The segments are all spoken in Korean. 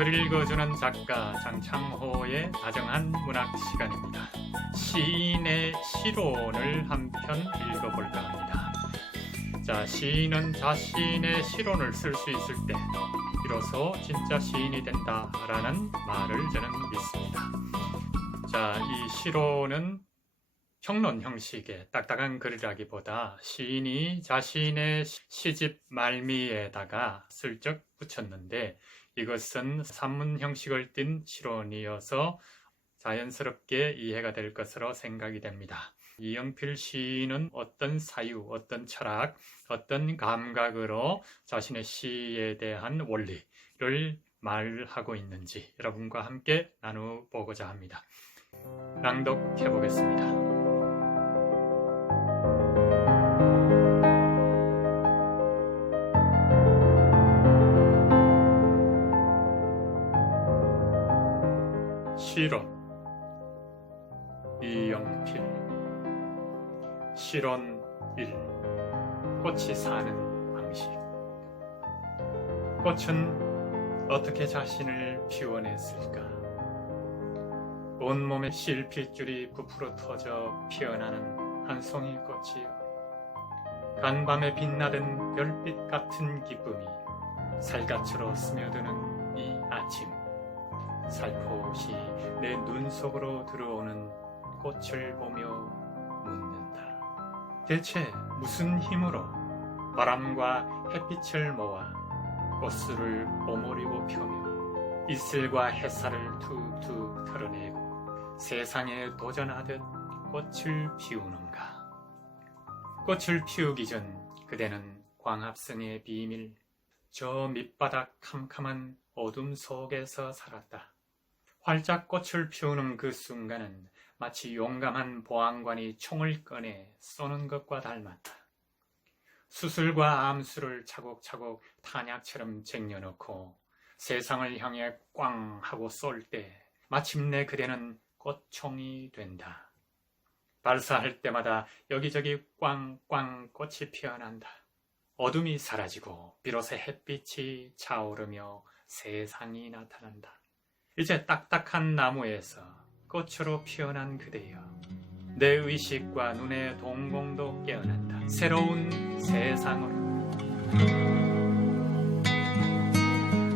글 읽어주는 작가 장창호의 다정한 문학 시간입니다. 시인의 시론을 한 편 읽어볼까 합니다. 자, 시인은 자신의 시론을 쓸 수 있을 때 비로소 진짜 시인이 된다라는 말을 저는 믿습니다. 자, 이 시론은 평론 형식의 딱딱한 글이라기보다 시인이 자신의 시집 말미에다가 슬쩍 붙였는데 이것은 산문 형식을 띤 시론이어서 자연스럽게 이해가 될 것으로 생각이 됩니다. 이영필 시인은 어떤 사유, 어떤 철학, 어떤 감각으로 자신의 시에 대한 원리를 말하고 있는지 여러분과 함께 나눠보고자 합니다. 낭독해 보겠습니다. 시론 이영필 시론 1 꽃이 사는 방식. 꽃은 어떻게 자신을 피워냈을까? 온몸에 실핏줄이 부풀어 터져 피어나는 한 송이 꽃이요, 간밤에 빛나던 별빛 같은 기쁨이 살갗으로 스며드는 이 아침, 살포시 내 눈 속으로 들어오는 꽃을 보며 묻는다. 대체 무슨 힘으로 바람과 햇빛을 모아 꽃술을 오므리고 펴며 이슬과 햇살을 툭툭 털어내고 세상에 도전하듯 꽃을 피우는가? 꽃을 피우기 전 그대는 광합성의 비밀, 저 밑바닥 캄캄한 어둠 속에서 살았다. 활짝 꽃을 피우는 그 순간은 마치 용감한 보안관이 총을 꺼내 쏘는 것과 닮았다. 수술과 암수를 차곡차곡 탄약처럼 쟁여놓고 세상을 향해 꽝 하고 쏠 때 마침내 그대는 꽃총이 된다. 발사할 때마다 여기저기 꽝꽝 꽃이 피어난다. 어둠이 사라지고 비로소 햇빛이 차오르며 세상이 나타난다. 이제 딱딱한 나무에서 꽃으로 피어난 그대여, 내 의식과 눈의 동공도 깨어난다. 새로운 세상으로.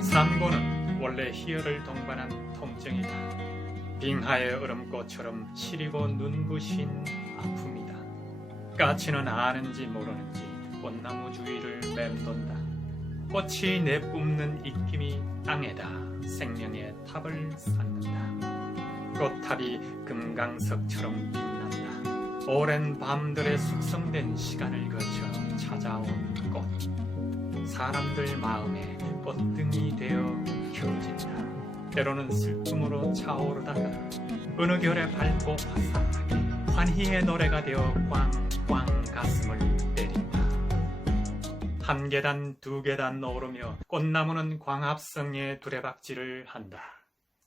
산고는 원래 희열을 동반한 통증이다. 빙하의 얼음꽃처럼 시리고 눈부신 아픔이다. 까치는 아는지 모르는지 꽃나무 주위를 맴돈다. 꽃이 내뿜는 입김이 땅에다 생명의 탑을 쌓는다. 꽃탑이 금강석처럼 빛난다. 오랜 밤들의 숙성된 시간을 거쳐 찾아온 꽃, 사람들 마음에 꽃등이 되어 켜진다. 때로는 슬픔으로 차오르다가 어느 결에 밝고 화사하게 환희의 노래가 되어 꽝꽝 가슴을 때린다. 한 계단 두 계단 오르며 꽃나무는 광합성의 두레박질을 한다.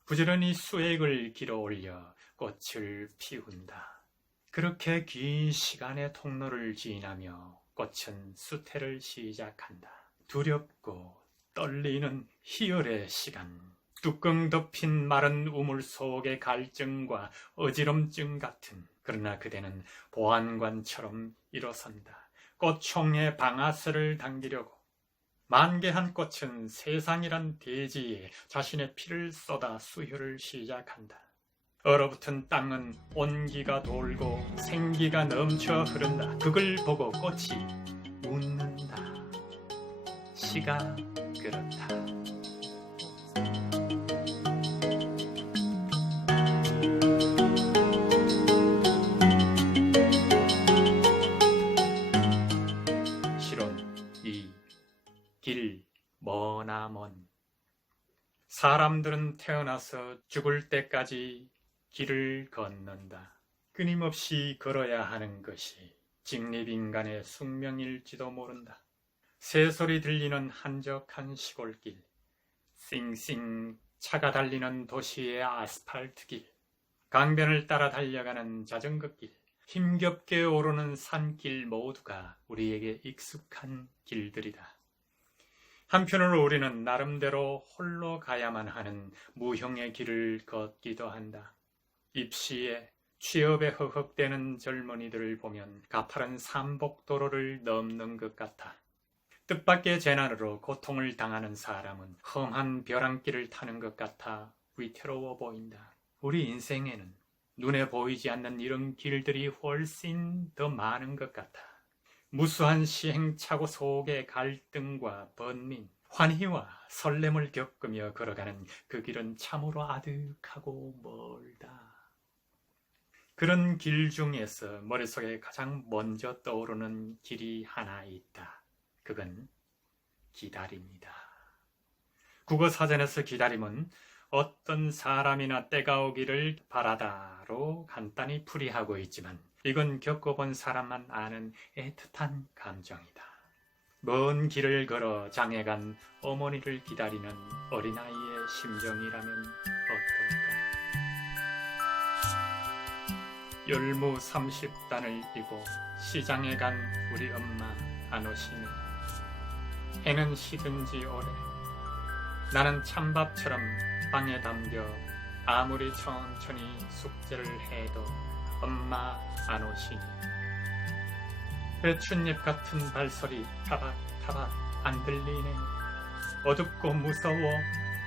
부지런히 수액을 길어 올려 꽃을 피운다. 그렇게 긴 시간의 통로를 지나며 꽃은 수태를 시작한다. 두렵고 떨리는 희열의 시간, 뚜껑 덮인 마른 우물 속의 갈증과 어지럼증 같은, 그러나 그대는 보안관처럼 일어선다. 꽃총에 방아쇠를 당기려고. 만개한 꽃은 세상이란 대지에 자신의 피를 쏟아 수혈을 시작한다. 얼어붙은 땅은 온기가 돌고 생기가 넘쳐 흐른다. 그걸 보고 꽃이 웃는다. 시가 그렇다. 길 머나먼. 사람들은 태어나서 죽을 때까지 길을 걷는다. 끊임없이 걸어야 하는 것이 직립인간의 숙명일지도 모른다. 새소리 들리는 한적한 시골길, 싱싱 차가 달리는 도시의 아스팔트길, 강변을 따라 달려가는 자전거길, 힘겹게 오르는 산길 모두가 우리에게 익숙한 길들이다. 한편으로 우리는 나름대로 홀로 가야만 하는 무형의 길을 걷기도 한다. 입시에 취업에 허헉대는 젊은이들을 보면 가파른 삼복도로를 넘는 것 같아. 뜻밖의 재난으로 고통을 당하는 사람은 험한 벼랑길을 타는 것 같아 위태로워 보인다. 우리 인생에는 눈에 보이지 않는 이런 길들이 훨씬 더 많은 것 같아. 무수한 시행착오 속의 갈등과 번민, 환희와 설렘을 겪으며 걸어가는 그 길은 참으로 아득하고 멀다. 그런 길 중에서 머릿속에 가장 먼저 떠오르는 길이 하나 있다. 그건 기다림이다. 국어사전에서 기다림은 어떤 사람이나 때가 오기를 바라다로 간단히 풀이하고 있지만 이건 겪어본 사람만 아는 애틋한 감정이다. 먼 길을 걸어 장에 간 어머니를 기다리는 어린아이의 심정이라면 어떨까? 열무 30단을 이고 시장에 간 우리 엄마 안 오시네. 해는 시든 지 오래. 나는 찬밥처럼 빵에 담겨 아무리 천천히 숙제를 해도 엄마 안 오시니. 배춧잎 같은 발소리 타박타박 안 들리네. 어둡고 무서워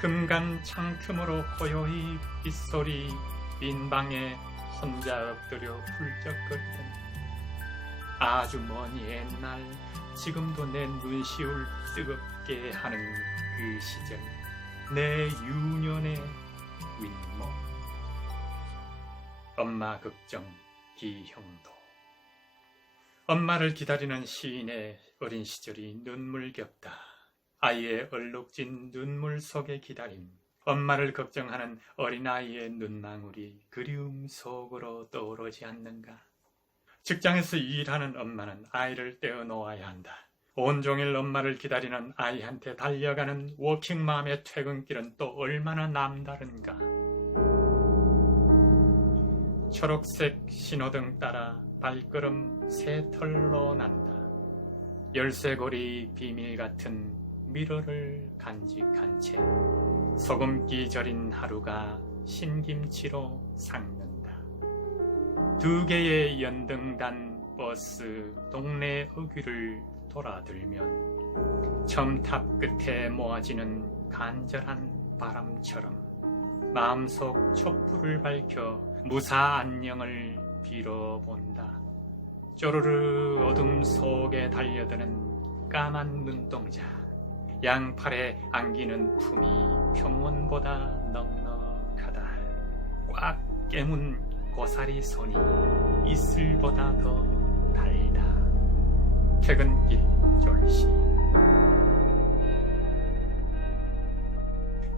금간 창틈으로 고요히 빗소리 빈방에 혼자 엎드려 훌쩍거리던 아주 먼 옛날 지금도 내 눈시울 뜨겁게 하는 그 시절 내 유년의 윗몸. 엄마 걱정 기형도. 엄마를 기다리는 시인의 어린 시절이 눈물겹다. 아이의 얼룩진 눈물 속의 기다림. 엄마를 걱정하는 어린아이의 눈망울이 그리움 속으로 떠오르지 않는가. 직장에서 일하는 엄마는 아이를 떼어놓아야 한다. 온종일 엄마를 기다리는 아이한테 달려가는 워킹맘의 퇴근길은 또 얼마나 남다른가. 초록색 신호등 따라 발걸음 새털로 난다. 열쇠고리 비밀 같은 미러를 간직한 채 소금기 절인 하루가 신김치로 삭는다. 두 개의 연등단 버스 동네 어귀를 돌아들면 첨탑 끝에 모아지는 간절한 바람처럼 마음속 촛불을 밝혀 무사 안녕을 빌어본다. 쪼르르 어둠 속에 달려드는 까만 눈동자. 양팔에 안기는 품이 평원보다 넉넉하다. 꽉 깨문 고사리 손이 이슬보다 더 달다. 퇴근길 졸시.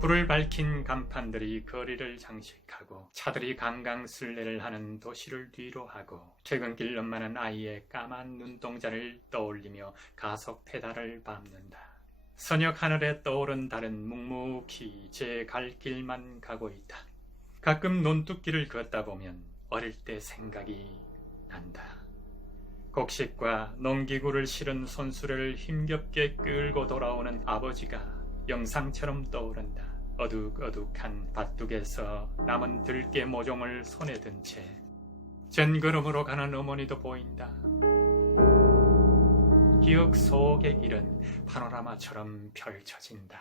불을 밝힌 간판들이 거리를 장식하고 차들이 강강술래를 하는 도시를 뒤로하고 퇴근길 엄마는 아이의 까만 눈동자를 떠올리며 가속 페달을 밟는다. 서녁 하늘에 떠오른 달은 묵묵히 제 갈 길만 가고 있다. 가끔 논뚝길을 걷다 보면 어릴 때 생각이 난다. 곡식과 농기구를 실은 손수레를 힘겹게 끌고 돌아오는 아버지가 영상처럼 떠오른다. 어둑어둑한 밭둑에서 남은 들깨 모종을 손에 든 채 전걸음으로 가는 어머니도 보인다. 기억 속의 길은 파노라마처럼 펼쳐진다.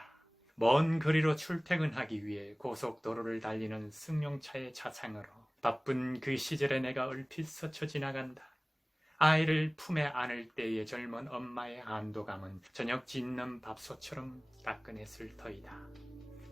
먼 거리로 출퇴근하기 위해 고속도로를 달리는 승용차의 차창으로 바쁜 그 시절에 내가 얼핏 스쳐 지나간다. 아이를 품에 안을 때의 젊은 엄마의 안도감은 저녁 짓는 밥솥처럼 따끈했을 터이다.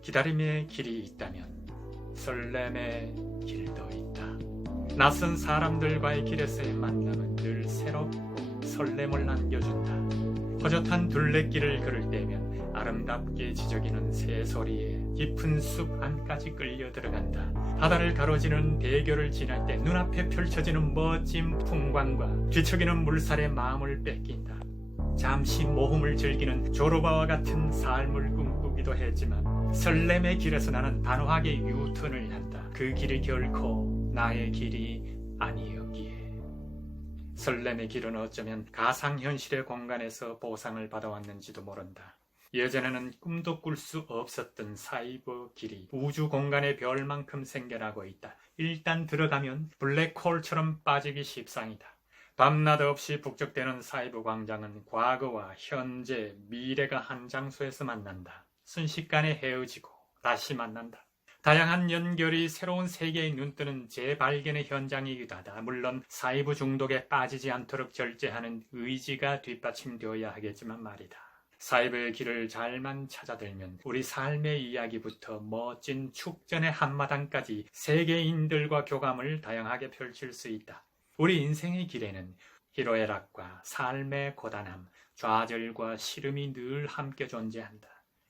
기다림의 길이 있다면 설렘의 길도 있다. 낯선 사람들과의 길에서의 만남은 늘 새롭고 설렘을 안겨준다. 허젓한 둘레길을 걸을 때면 아름답게 지저귀는 새소리에 깊은 숲 안까지 끌려 들어간다. 바다를 가로지는 대교를 지날 때 눈앞에 펼쳐지는 멋진 풍광과 뒤척이는 물살에 마음을 뺏긴다. 잠시 모험을 즐기는 조르바와 같은 삶을 꿈꾸기도 했지만 설렘의 길에서 나는 단호하게 유턴을 한다. 그 길이 결코 나의 길이 아니었기에. 설렘의 길은 어쩌면 가상현실의 공간에서 보상을 받아왔는지도 모른다. 예전에는 꿈도 꿀 수 없었던 사이버 길이 우주 공간의 별만큼 생겨나고 있다. 일단 들어가면 블랙홀처럼 빠지기 십상이다. 밤낮 없이 북적대는 사이버 광장은 과거와 현재, 미래가 한 장소에서 만난다. 순식간에 헤어지고 다시 만난다. 다양한 연결이 새로운 세계에 눈뜨는 재발견의 현장이기도 하다. 물론 사이버 중독에 빠지지 않도록 절제하는 의지가 뒷받침되어야 하겠지만 말이다. 사이버의 길을 잘만 찾아들면 우리 삶의 이야기부터 멋진 축전의 한마당까지 세계인들과 교감을 다양하게 펼칠 수 있다. 우리 인생의 길에는 희로애락과 삶의 고단함, 좌절과 시름이 늘 함께 존재한다.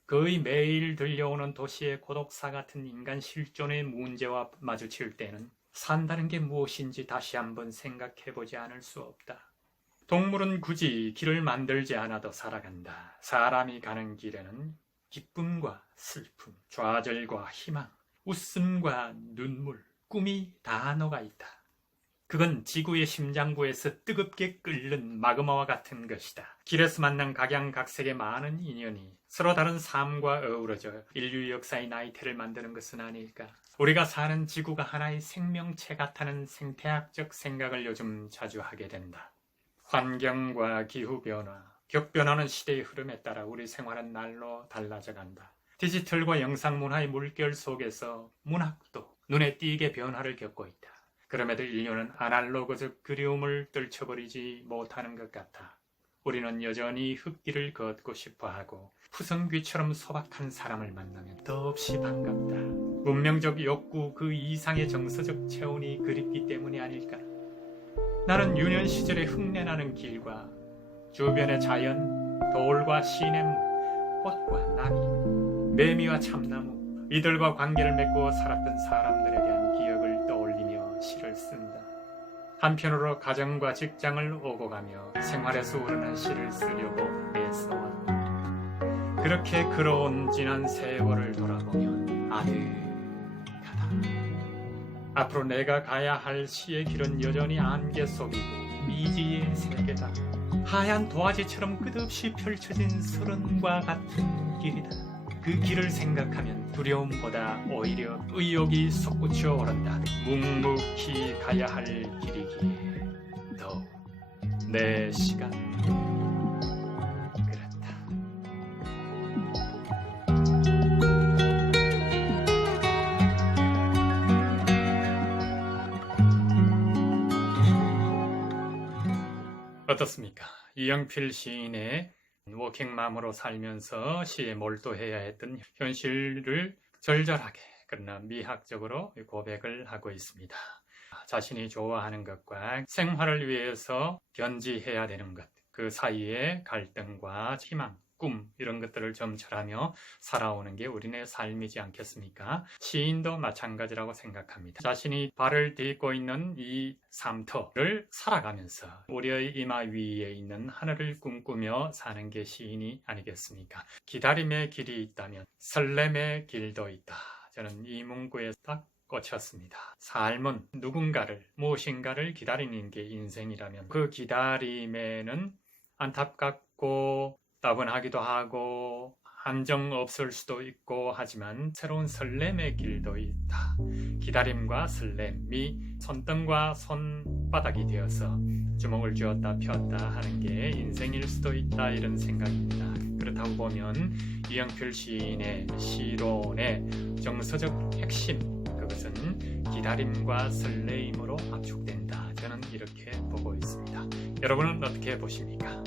거의 매일 들려오는 도시의 고독사 같은 인간 실존의 문제와 마주칠 때는 산다는 게 무엇인지 다시 한번 생각해보지 않을 수 없다. 동물은 굳이 길을 만들지 않아도 살아간다. 사람이 가는 길에는 기쁨과 슬픔, 좌절과 희망, 웃음과 눈물, 꿈이 다 녹아있다. 그건 지구의 심장부에서 뜨겁게 끓는 마그마와 같은 것이다. 길에서 만난 각양각색의 많은 인연이 서로 다른 삶과 어우러져 인류 역사의 나이테를 만드는 것은 아닐까. 우리가 사는 지구가 하나의 생명체 같다는 생태학적 생각을 요즘 자주 하게 된다. 환경과 기후변화, 격변하는 시대의 흐름에 따라 우리 생활은 날로 달라져 간다. 디지털과 영상문화의 물결 속에서 문학도 눈에 띄게 변화를 겪고 있다. 그럼에도 인류는 아날로그적 그리움을 떨쳐버리지 못하는 것 같아. 우리는 여전히 흙길을 걷고 싶어하고 푸성귀처럼 소박한 사람을 만나면 더없이 반갑다. 문명적 욕구 그 이상의 정서적 체온이 그립기 때문이 아닐까. 나는 유년 시절의 흙내나는 길과 주변의 자연, 돌과 시냇물, 꽃과 나비, 매미와 참나무, 이들과 관계를 맺고 살았던 사람들에 대한 기억을 떠올리며 시를 쓴다. 한편으로 가정과 직장을 오고 가며 생활에서 우러난 시를 쓰려고 애써왔다. 그렇게 걸어온 지난 세월을 돌아보면 아득하다. 앞으로 내가 가야 할 시의 길은 여전히 안개 속이고 미지의 세계다. 하얀 도화지처럼 끝없이 펼쳐진 서른과 같은 길이다. 그 길을 생각하면 두려움보다 오히려 의욕이 솟구쳐 오른다. 묵묵히 가야 할 길이기에 더욱 내 시간 그렇다. 어떻습니까? 이영필 시인의 워킹맘으로 살면서 시에 몰두해야 했던 현실을 절절하게 그러나 미학적으로 고백을 하고 있습니다. 자신이 좋아하는 것과 생활을 위해서 견지해야 되는 것, 그 사이에 갈등과 희망, 꿈 이런 것들을 점철하며 살아오는 게 우리네 삶이지 않겠습니까? 시인도 마찬가지라고 생각합니다. 자신이 발을 딛고 있는 이 삶터를 살아가면서 우리의 이마 위에 있는 하늘을 꿈꾸며 사는 게 시인이 아니겠습니까? 기다림의 길이 있다면 설렘의 길도 있다. 저는 이 문구에 딱 꽂혔습니다. 삶은 누군가를, 무엇인가를 기다리는 게 인생이라면 그 기다림에는 안타깝고 따분하기도 하고 한정 없을 수도 있고 하지만 새로운 설렘의 길도 있다. 기다림과 설렘이 손등과 손바닥이 되어서 주먹을 쥐었다 폈다 하는 게 인생일 수도 있다 이런 생각입니다. 그렇다고 보면 이영필 시인의 시론의 정서적 핵심 그것은 기다림과 설레임으로 압축된다. 저는 이렇게 보고 있습니다. 여러분은 어떻게 보십니까?